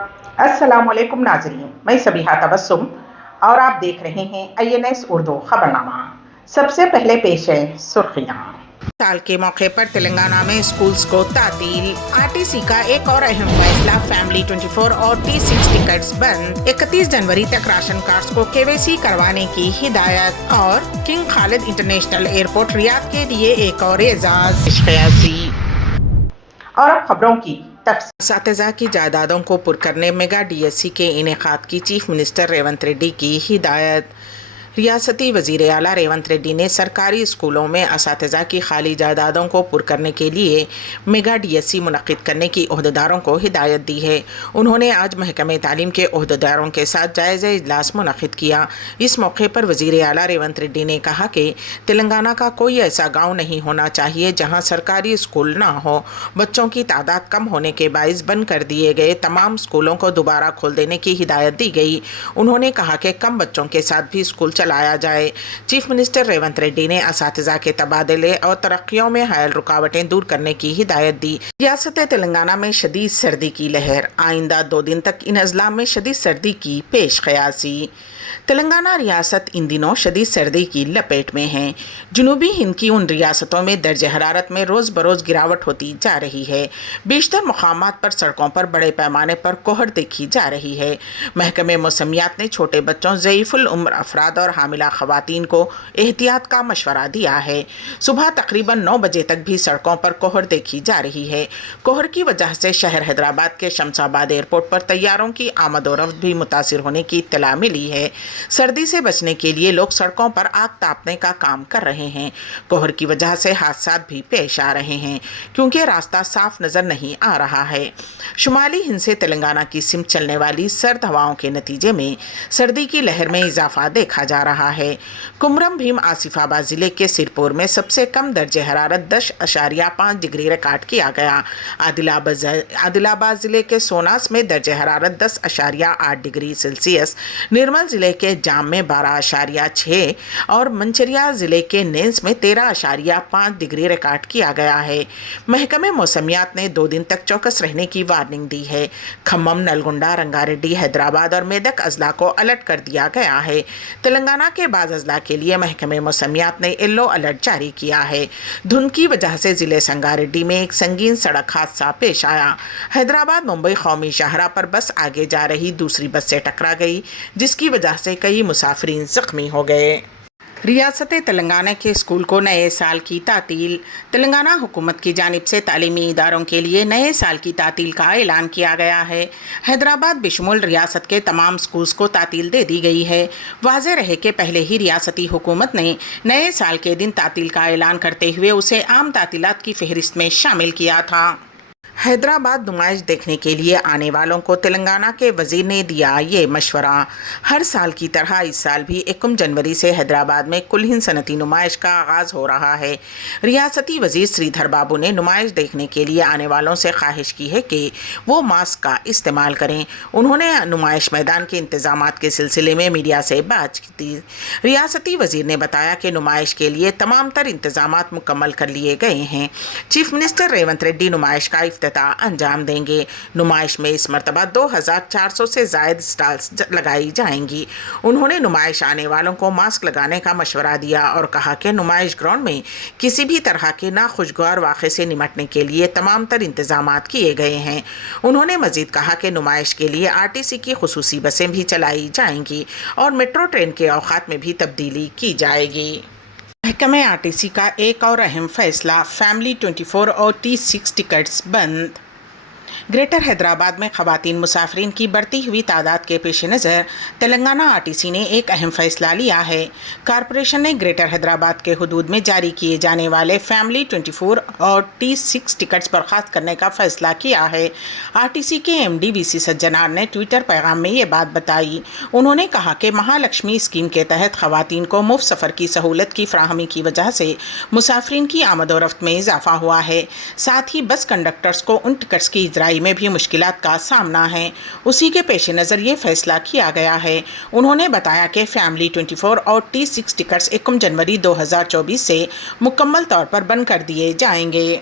अस्सलाम वालेकुम नाज़रीन, मैं सबिहा तबस्सुम और आप देख रहे हैं INS उर्दू खबरनामा। सबसे पहले पेश है सुर्खियाँ। साल के मौके पर तेलंगाना में स्कूल्स को तातील। आरटीसी का एक और अहम फैसला, फैमिली 24 और T6 टिकट्स बंद। 31 जनवरी तक राशन कार्ड्स को KYC करवाने की हिदायत। और king Khalid international airport Riyadh के लिए एक और एजाज। और अब खबरों की असातिज़ा की जायदादों को पुर करने मेगा DSC के इनेकाद की चीफ मिनिस्टर रेवंत रेड्डी की हिदायत। रियासती वज़ीर आला रेवंत रेड्डी ने सरकारी स्कूलों में असातिज़ा की खाली जायदादों को पुर करने के लिए मेगा DSC मुनक़िद करने की ओहदेदारों को हिदायत दी है। उन्होंने आज महकमे तालीम के ओहदेदारों के साथ जायज़ा इजलास मुनक़िद किया। इस मौके पर वज़ीर आला रेवंत रेड्डी ने कहा कि तेलंगाना का कोई ऐसा गाँव नहीं होना चाहिए जहाँ सरकारी स्कूल ना हो। बच्चों की तादाद कम होने के बाइस बंद कर दिए गए तमाम स्कूलों को दोबारा खोल देने की हिदायत दी गई। उन्होंने कहा कि कम बच्चों के साथ भी स्कूल चलाया जाए। चीफ मिनिस्टर रेवंत रेड्डी ने असातिज़ा के तबादले और तरक्कियों में हायल रुकावटें दूर करने की हिदायत दी। रियासत तेलंगाना में शदीद सर्दी की लहर, आइंदा 2 दिन तक इन अजला में शदीद सर्दी की पेश क़यासी। तेलंगाना रियासत इन दिनों शदीद सर्दी की लपेट में है। जनूबी हिंद की उन रियासतों में दर्ज हरारत में रोज़ बरोज़ गिरावट होती जा रही है। बेशतर मकामात पर सड़कों पर बड़े पैमाने पर कोहर देखी जा रही है। महकमे मौसमियात ने छोटे बच्चों, ज़ईफ़ुल उम्र अफराद और हामिला ख़वातीन को एहतियात का मशवरा दिया है। सुबह तकरीबन 9 बजे तक भी सड़कों पर कोहर देखी जा रही है। कोहर की वजह से शहर हैदराबाद के शमशाबाद एयरपोर्ट पर तैयारों की आमद और रफ्त भी मुतासिर होने की इत्तला मिली है। सर्दी से बचने के लिए लोग सड़कों पर आग तापने का काम कर रहे हैं। कोहर की वजह से हादसा भी पेश आ रहे हैं क्योंकि रास्ता साफ नज़र नहीं आ रहा है। शुमाली हिंद से तेलंगाना की सिमत चलने वाली सर्द हवाओं के नतीजे में सर्दी की लहर में इजाफा देखा जा रहा है। कुमरम भीम आसिफाबाद ज़िले के सिरपुर में सबसे कम दर्जे हरारत 10.5 डिग्री रिकॉर्ड किया गया। आदिलाबाद ज़िले के सोनास में दर्जे हरारत 10.8 डिग्री सेल्सियस, निर्मल ज़िले के जाम में 12.6 और मंचरिया ज़िले के नेंस में 13.5 डिग्री रिकॉर्ड किया गया है। महकमे मौसमियात ने 2 दिन तक चौकस रहने की वार्निंग दी है। खम्मम, नलगुंडा, रंगारेड्डी, हैदराबाद और मेदक अजला को अलर्ट कर दिया गया है। तेलंगाना के बाज़ अजला के लिए महकमे मौसमियात ने येलो अलर्ट जारी किया है। धुंध की वजह से ज़िले संगारेड्डी में एक संगीन सड़क हादसा पेश आया। हैदराबाद मुंबई कौमी शाहरा पर बस आगे जा रही दूसरी बस से टकरा गई, जिसकी वजह से कई मुसाफिरीन ज़ख्मी हो गए। रियासत तेलंगाना के स्कूल को नए साल की तातील। तेलंगाना हुकूमत की जानिब से तालीमी इदारों के लिए नए साल की तातील का ऐलान किया गया है। हैदराबाद बिशमुल रियासत के तमाम स्कूल्स को तातील दे दी गई है। वाज़ेह रहे कि पहले ही रियासती हुकूमत ने नए साल के दिन तातील का ऐलान करते हुए उसे आम तातीलात की फहरिस्त में शामिल किया था। हैदराबाद नुमाइश देखने के लिए आने वालों को तेलंगाना के वज़ीर ने दिया ये मशवरा। हर साल की तरह इस साल भी 1 जनवरी से हैदराबाद में कुल हिंद सनती नुमाइश का आगाज़ हो रहा है। रियासती वज़ीर श्रीधर बाबू ने नुमाइश देखने के लिए आने वालों से ख्वाहिश की है कि वो मास्क का इस्तेमाल करें। उन्होंने नुमाइश मैदान के इंतज़ामात के सिलसिले में मीडिया से बात की थी। रियासती वज़ीर ने बताया कि नुमाइश के लिए तमाम तर इंतज़ामात मुकम्मल कर लिए गए हैं। चीफ मिनिस्टर रेवंत रेड्डी नुमाइश का अंजाम देंगे। नुमाइश में इस मरतबा 2400 से ज़ायद स्टॉल्स लगाई जाएंगी। उन्होंने नुमाइश आने वालों को मास्क लगाने का मशवरा दिया और कहा कि नुमाइश ग्राउंड में किसी भी तरह के नाखुशगवार वाक़े से निमटने के लिए तमाम तर इंतज़ामात किए गए हैं। उन्होंने मज़ीद कहा कि नुमाइश के लिए RTC की खुसूसी बसें भी चलाई जाएंगी और मेट्रो ट्रेन के औक़ात में भी तब्दीली की जाएगी। महकमे RTC का एक और अहम फैसला, फैमिली 24 और T6 टिकट्स बंद। ग्रेटर हैदराबाद में ख़वातीन मुसाफिरीन की बढ़ती हुई तादाद के पेश नज़र तेलंगाना RTC ने एक अहम फ़ैसला लिया है। कॉरपोरेशन ने ग्रेटर हैदराबाद के हदूद में जारी किए जाने वाले फैमिली 24 और T6 टिकट्स बर्खास्त करने का फ़ैसला किया है। RTC के MD VC सज्जनार ने ट्विटर पैगाम में ये बात बताई। उन्होंने कहा कि महालक्ष्मी स्कीम के तहत ख़वातीन को मुफ्त सफ़र की सहूलत की फ़राहमी की वजह से मुसाफिरीन की आमद और रफ्त में इजाफ़ा हुआ है। साथ ही बस कंडक्टर्स को उन टिकट्स की इजराई में भी मुश्किलात का सामना है। उसी के पेश नज़र ये फैसला किया गया है। उन्होंने बताया कि फैमिली 24 और T6 टिकट्स 1 जनवरी 2024 से मुकम्मल तौर पर बंद कर दिए जाएंगे।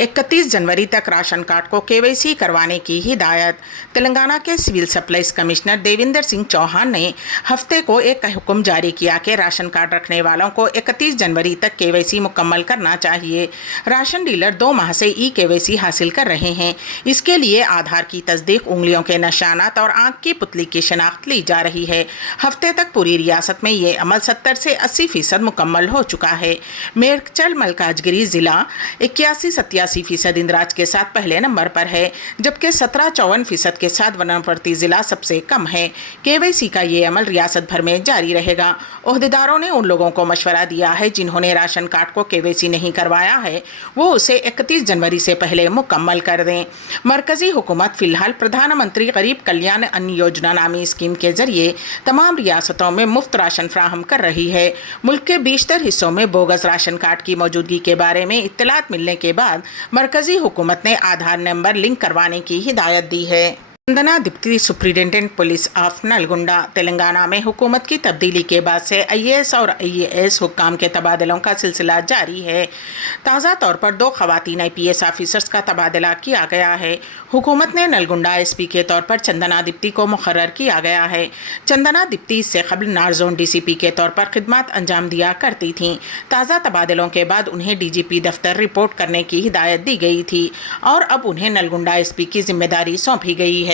31 जनवरी तक राशन कार्ड को केवाईसी करवाने की हिदायत। तेलंगाना के civil supplies commissioner Devinder Singh Chauhan ने हफ्ते को एक हुक्म जारी किया कि राशन कार्ड रखने वालों को 31 जनवरी तक केवाईसी मुकम्मल करना चाहिए। राशन डीलर 2 माह से ई केवाईसी हासिल कर रहे हैं। इसके लिए आधार की तस्दीक, उंगलियों के निशानात और आंख की पुतली की शनाख्त ली जा रही है। हफ्ते तक पूरी रियासत में ये अमल 70 से 80% मुकम्मल हो चुका है। मेरचल मलकाजगिरी जिला 81-87% इंदराज के साथ पहले नंबर पर है, जबकि 17-54% के साथ वनपर्ती जिला सबसे कम है। केवाईसी का ये अमल रियासत भर में जारी रहेगा। ओहदेदारों ने उन लोगों को मशवरा दिया है जिन्होंने राशन कार्ड को केवाईसी नहीं करवाया है, वो उसे 31 जनवरी से पहले मुकम्मल कर दें। मरकजी हुकूमत फिलहाल प्रधानमंत्री गरीब कल्याण अन्न योजना नामी स्कीम के जरिए तमाम रियासतों में मुफ्त राशन फराहम कर रही है। मुल्क के बेशतर हिस्सों में बोगस राशन कार्ड की मौजूदगी के बारे में इत्तलात मिलने के बाद मरकजी हुकूमत ने आधार नंबर लिंक करवाने की हिदायत दी है। Chandana Deepti superintendent police of Nalgonda. Telangana में हुकूमत की तब्दीली के बाद से IAS और IAS हुक्काम के तबादलों का सिलसिला जारी है। ताज़ा तौर पर 2 खवातीन IPS ऑफिसर्स का तबादला किया गया है। हुकूमत ने नलगुंडा SP के तौर पर चंदना दिप्ती को मुकर्रर किया गया है। चंदना दिप्ती इससे कबल नारजोन DCP के तौर पर खिदमत अंजाम दिया करती थीं। ताज़ा तबादलों के बाद उन्हें DGP दफ्तर रिपोर्ट करने की हिदायत दी गई थी और अब उन्हें नलगुंडा SP की जिम्मेदारी सौंपी गई है।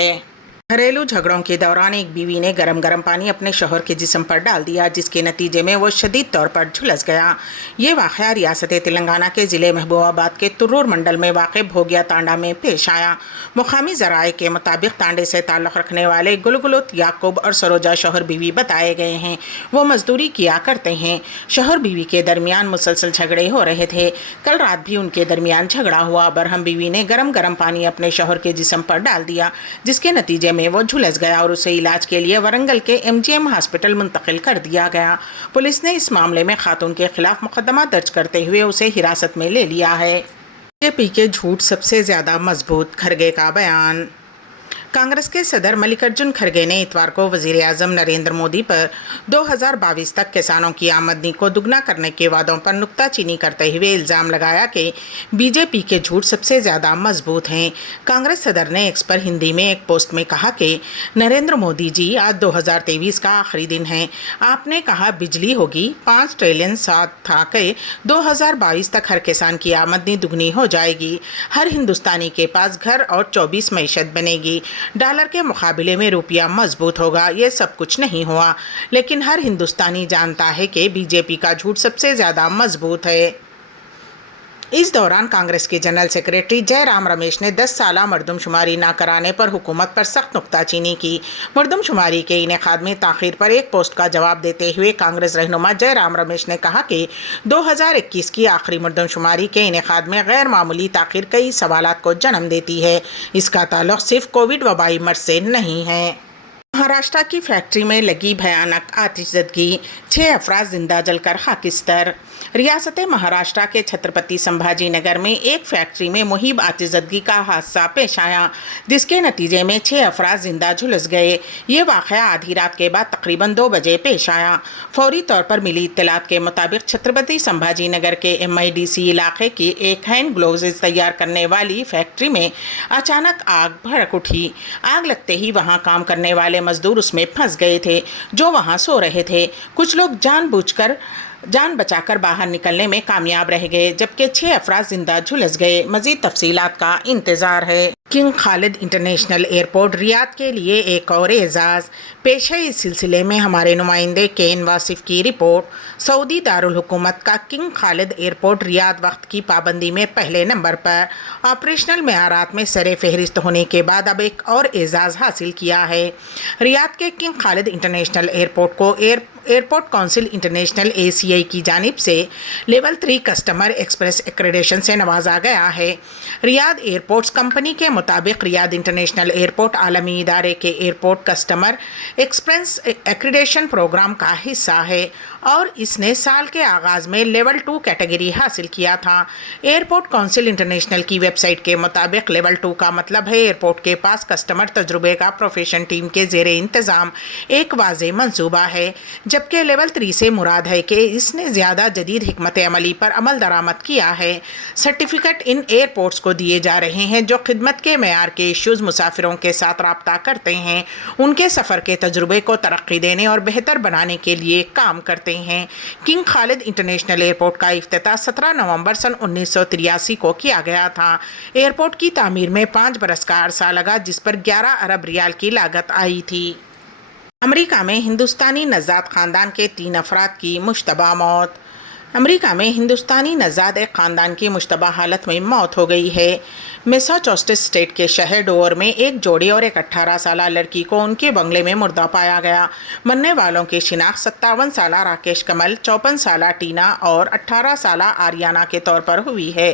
घरेलू झगड़ों के दौरान एक बीवी ने गरम पानी अपने शौहर के जिस्म पर डाल दिया, जिसके नतीजे में वो शदीद तौर पर झुलस गया। ये वाक़या रियासत तेलंगाना के ज़िले महबूबाबाद के तुर्रूर मंडल में वाक़ भोगिया तांडा में पेश आया। मुकामी ज़राए के मुताबिक तांडे से ताल्लुक़ रखने वाले गुलगुलुत, याकूब और सरोजा शौहर बीवी बताए गए हैं। वो मजदूरी किया करते हैं। शौहर बीवी के दरमियान मुसलसल झगड़े हो रहे थे। कल रात भी उनके दरमियान झगड़ा हुआ। बरहम बीवी ने गरम पानी अपने शौहर के जिस्म पर डाल दिया, जिसके नतीजे में वो झुलस गया और उसे इलाज के लिए वरंगल के MGM हॉस्पिटल मुंतकिल कर दिया गया। पुलिस ने इस मामले में खातून के खिलाफ मुकदमा दर्ज करते हुए उसे हिरासत में ले लिया है। बीजेपी के झूठ सबसे ज्यादा मजबूत, खरगे का बयान। कांग्रेस के सदर मल्लिकार्जुन खरगे ने इतवार को वजीर आजम नरेंद्र मोदी पर 2022 तक किसानों की आमदनी को दुगना करने के वादों पर नुक्ताचीनी करते हुए इल्ज़ाम लगाया कि बीजेपी के झूठ सबसे ज़्यादा मजबूत हैं। कांग्रेस सदर ने एक्स पर हिंदी में एक पोस्ट में कहा कि नरेंद्र मोदी जी, आज 2023 का आखिरी दिन है। आपने कहा बिजली होगी 5 ट्रिलियन, साथ था कि 2022 तक हर किसान की आमदनी दुगनी हो जाएगी, हर हिंदुस्तानी के पास घर और 24 मईशत बनेगी, डॉलर के मुकाबले में रुपया मजबूत होगा। ये सब कुछ नहीं हुआ, लेकिन हर हिंदुस्तानी जानता है कि बीजेपी का झूठ सबसे ज़्यादा मजबूत है। इस दौरान कांग्रेस के जनरल सेक्रेटरी जयराम रमेश ने 10 साला मरदमशुमारी न कराने पर हुकूमत पर सख्त नुक्ताचीनी की। मरदमशुमारी के इनेकाद में ताख़ीर पर एक पोस्ट का जवाब देते हुए कांग्रेस रहनुमा जयराम रमेश ने कहा कि 2021 की आखिरी मरदमशुमारी के इनेकाद में गैर मामूली ताख़ीर कई सवालात को जन्म देती है। इसका ताल्लुक़ सिर्फ कोविड वबाई मर्ज से नहीं है। महाराष्ट्र की फैक्ट्री में लगी भयानक आतिशज़दगी, 6 अफराद जिंदा जलकर खाकिस्तर। रियासत महाराष्ट्र के छत्रपति संभाजी नगर में एक फैक्ट्री में मुहिब आतिशज़दगी का हादसा पेश आया, जिसके नतीजे में 6 अफराद जिंदा झुलस गए। ये वाक़या आधी रात के बाद तकरीबन 2 बजे पेश आया। फौरी तौर पर मिली इत्तलात के मुताबिक छत्रपति संभाजी नगर के MIDC इलाके की एक हैंड ग्लोव्स तैयार करने वाली फैक्ट्री में अचानक आग भड़क उठी। आग लगते ही वहाँ काम करने वाले मजदूर उसमें फंस गए थे, जो वहाँ सो रहे थे। कुछ लोग जान बचाकर बाहर निकलने में कामयाब रह गए, जबकि 6 अफराद जिंदा झुलस गए। मजीद तफसीलात का इंतजार है। King Khalid international airport Riyadh के लिए एक और एजाज़ पेश है। इस सिलसिले में हमारे नुमाइंदे केन वासिफ की रिपोर्ट। सऊदी दारुल हुकूमत का किंग खालिद एयरपोर्ट रियाद वक्त की पाबंदी में पहले नंबर पर ऑपरेशनल मेयारात में सरे फहरिस्त होने के बाद अब एक और एजाज़ हासिल किया है। रियाद के किंग खालिद इंटरनेशनल एयरपोर्ट को एयरपोर्ट काउंसिल इंटरनेशनल ACI की जानिब से लेवल 3 कस्टमर एक्सप्रेस एक्रेडिशन से नवाजा गया है। रियाद एयरपोर्ट्स कंपनी के मुताबिक रियाद इंटरनेशनल एयरपोर्ट आलमी इदारे के airport customer experience accreditation program का हिस्सा है और इसने साल के आगाज़ में लेवल 2 कैटेगरी हासिल किया था। एयरपोर्ट काउंसिल इंटरनेशनल की वेबसाइट के मुताबिक लेवल 2 का मतलब है एयरपोर्ट के पास कस्टमर तजुर्बे का प्रोफेशन टीम के ज़ेरे इंतज़ाम एक वाज़ेह मंसूबा है, जबकि लेवल 3 से मुराद है कि इसने ज़्यादा जदीद हिकमत अमली पर अमल दरामद किया है। सर्टिफिकेट इन एयरपोर्ट्स को दिए जा रहे हैं जो खिदमत के मेयार के इश्यूज़ मुसाफिरों के साथ रब्ता करते हैं, उनके सफ़र के तजुर्बे को तरक्की देने और बेहतर बनाने के लिए काम करते हैं। किंग खालिद इंटरनेशनल एयरपोर्ट का इफ्तिताह 17 नवंबर सन 1983 को किया गया था। एयरपोर्ट की तामीर में 5 बरस का अरसा लगा, जिस पर 11 अरब रियाल की लागत आई थी। अमेरिका में हिंदुस्तानी नज़ाद ख़ानदान के 3 अफराद की मुश्तबा मौत। अमेरिका में हिंदुस्तानी नज़ाद एक ख़ानदान की मुश्तबा हालत में मौत हो गई है। मैसाचुसेट्स स्टेट के शहर डोवर में एक जोड़ी और एक 18 साला लड़की को उनके बंगले में मुर्दा पाया गया। मरने वालों की शिनाख्त 57 साला राकेश कमल, 54 साला टीना और 18 साला आर्याना के तौर पर हुई है।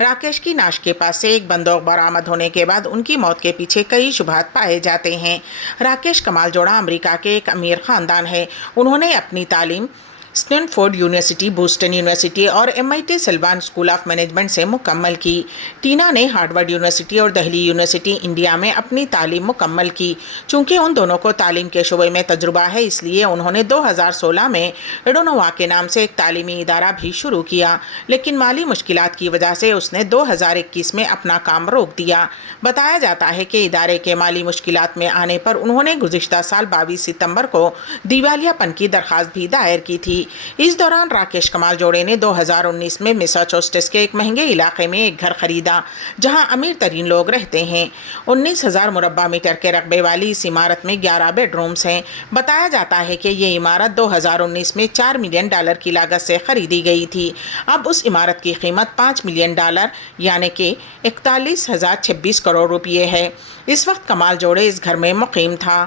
राकेश की नाश के पास से एक बंदूक बरामद होने के बाद उनकी मौत के पीछे कई शुबहात पाए जाते हैं। राकेश कमाल जोड़ा अमेरिका के एक अमीर ख़ानदान है। उन्होंने अपनी तालीम स्टैनफोर्ड यूनिवर्सिटी, बोस्टन यूनिवर्सिटी और MIT Salwan school of management से मुकम्मल की। टीना ने हार्वर्ड यूनिवर्सिटी और दिल्ली यूनिवर्सिटी इंडिया में अपनी तालीम मुकम्मल की। चूँकि उन दोनों को तालीम के शोबे में तजुर्बा है, इसलिए उन्होंने 2016 में एडोनोवा के नाम से एक तालीमी इदारा भी शुरू किया, लेकिन माली मुश्किलात की वजह से उसने 2021 में अपना काम रोक दिया। बताया जाता है कि इदारे के माली मुश्किलात में आने पर उन्होंने गुज़िश्ता साल 22 सितंबर को दिवालियापन की दरख्वास्त भी दायर की थी। इस दौरान राकेश कमाल जोड़े ने 2019 में मैसाचुसेट्स के एक महंगे इलाके में एक घर खरीदा, जहां अमीर तरीन लोग रहते हैं। 19,000 मुरब्बा मीटर के रकबे वाली इस इमारत में 11 बेडरूम्स हैं। बताया जाता है कि ये इमारत 2019 में $4 मिलियन की लागत से खरीदी गई थी। अब उस इमारत की कीमत $5 मिलियन यानी कि 41,026 करोड़ रुपये है। इस वक्त कमाल जोड़े इस घर में मुकीम था।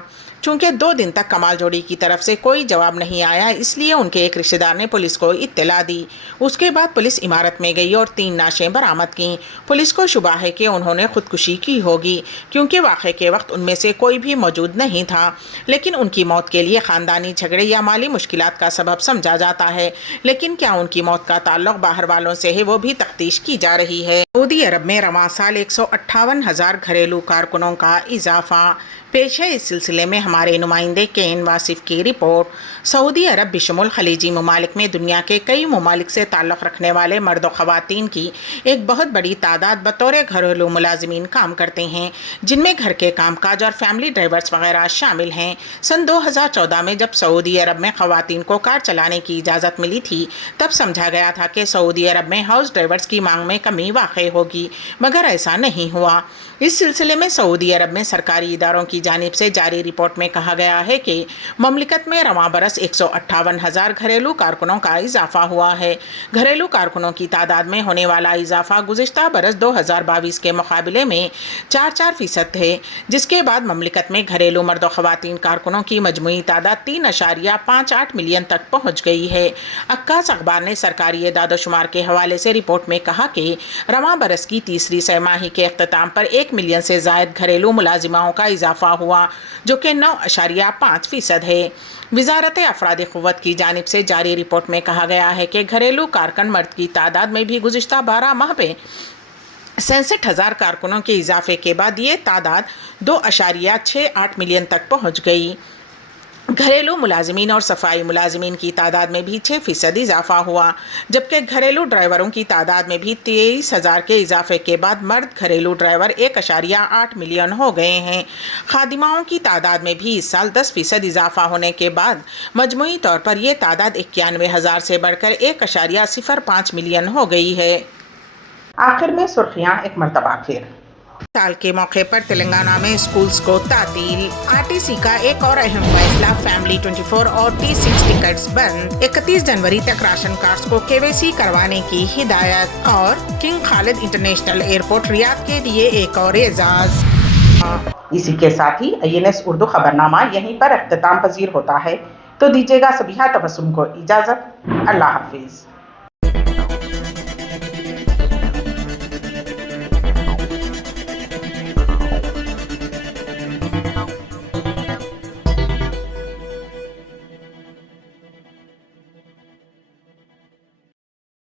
चूँकि 2 दिन तक कमाल जोड़ी की तरफ से कोई जवाब नहीं आया, इसलिए उनके एक रिश्तेदार ने पुलिस को इत्तला दी। उसके बाद पुलिस इमारत में गई और 3 लाशें बरामद कीं। पुलिस को शुबा है कि उन्होंने खुदकुशी की होगी, क्योंकि वाक़े के वक्त उनमें से कोई भी मौजूद नहीं था। लेकिन उनकी मौत के लिए ख़ानदानी झगड़े या माली मुश्किलात का सबब समझा जाता है। लेकिन क्या उनकी मौत का ताल्लुक़ बाहर वालों से है, वो भी तफ्तीश की जा रही है। सऊदी अरब में रवां साल 158,000 घरेलू कारकुनों का इजाफा। पेश है इस सिलसिले में हमारे नुमाइंदे केन वासिफ की रिपोर्ट। सऊदी अरब बिशमुल खलीजी ममालिक में दुनिया के कई ममालिक से ताल्लुक़ रखने वाले मर्द और ख़वातीन की एक बहुत बड़ी तादाद बतौर घरेलू मुलाजिमीन काम करते हैं, जिनमें घर के कामकाज और फैमिली ड्राइवर्स वगैरह शामिल हैं। सन 2014 में जब सऊदी अरब में ख़वातीन को कार चलाने की इजाज़त मिली थी, तब समझा गया था कि सऊदी अरब में हाउस ड्राइवर्स की मांग में कमी वाक़ई होगी, मगर ऐसा नहीं हुआ। इस सिलसिले में सऊदी अरब में सरकारी इदारों की जानिब से जारी रिपोर्ट में कहा गया है कि ममलिकत में रवां बरस 158,000 घरेलू कारकुनों का इजाफा हुआ है। घरेलू कारकुनों की तादाद में होने वाला इजाफा गुज़िश्ता बरस 2022 के मुकाबले में 4% थे, जिसके बाद ममलिकत में घरेलू मर्द और ख़वातीन कारकुनों की मजमूई तादाद 3.58 मिलियन तक पहुँच गई है। अक्कास अखबार ने सरकारी दादोशुमार के हवाले से रिपोर्ट में कहा कि रवां बरस की तीसरी सैमाही के अख्ताम पर 1 मिलियन से ज़ायद घरेलू मुलाजिमाओं का इजाफा हुआ, जो कि 9.5% है। वज़ारत अफराद क़ुव्वत की जानिब से जारी रिपोर्ट में कहा गया है कि घरेलू कारकुन मर्द की तादाद में भी गुज़िश्ता 12 माह में 67,000 कारकुनों के इजाफे के बाद ये तादाद 2.68 मिलियन तक पहुँच गई। घरेलू मुलाजिमीन और सफाई मुलाजिमीन की तादाद में भी 6% इजाफा हुआ, जबकि घरेलू ड्राइवरों की तादाद में भी 23,000 के इजाफे के बाद मर्द घरेलू ड्राइवर 1.8 मिलियन हो गए हैं। खादिमाओं की तादाद में भी इस साल 10% इजाफा होने के बाद मजमूई तौर पर यह तादाद 91,000 से बढ़कर 1.05 मिलियन हो गई है। आखिर में सुर्खियाँ एक मरतबा फिर। साल के मौके पर तेलंगाना में स्कूल्स को तातील। RTC का एक और अहम फैसला, फैमिली 24 और T6 टिकट्स बंद। 31 जनवरी तक राशन कार्ड्स को KYC करवाने की हिदायत। और king Khalid international airport Riyadh के लिए एक और एजाज। इसी के साथ ही INS उर्दू खबरनामा यहीं पर इख्तिताम पजीर होता है, तो दीजिएगा सबिहा तबस्सुम को इजाजत। अल्लाह हाफिज।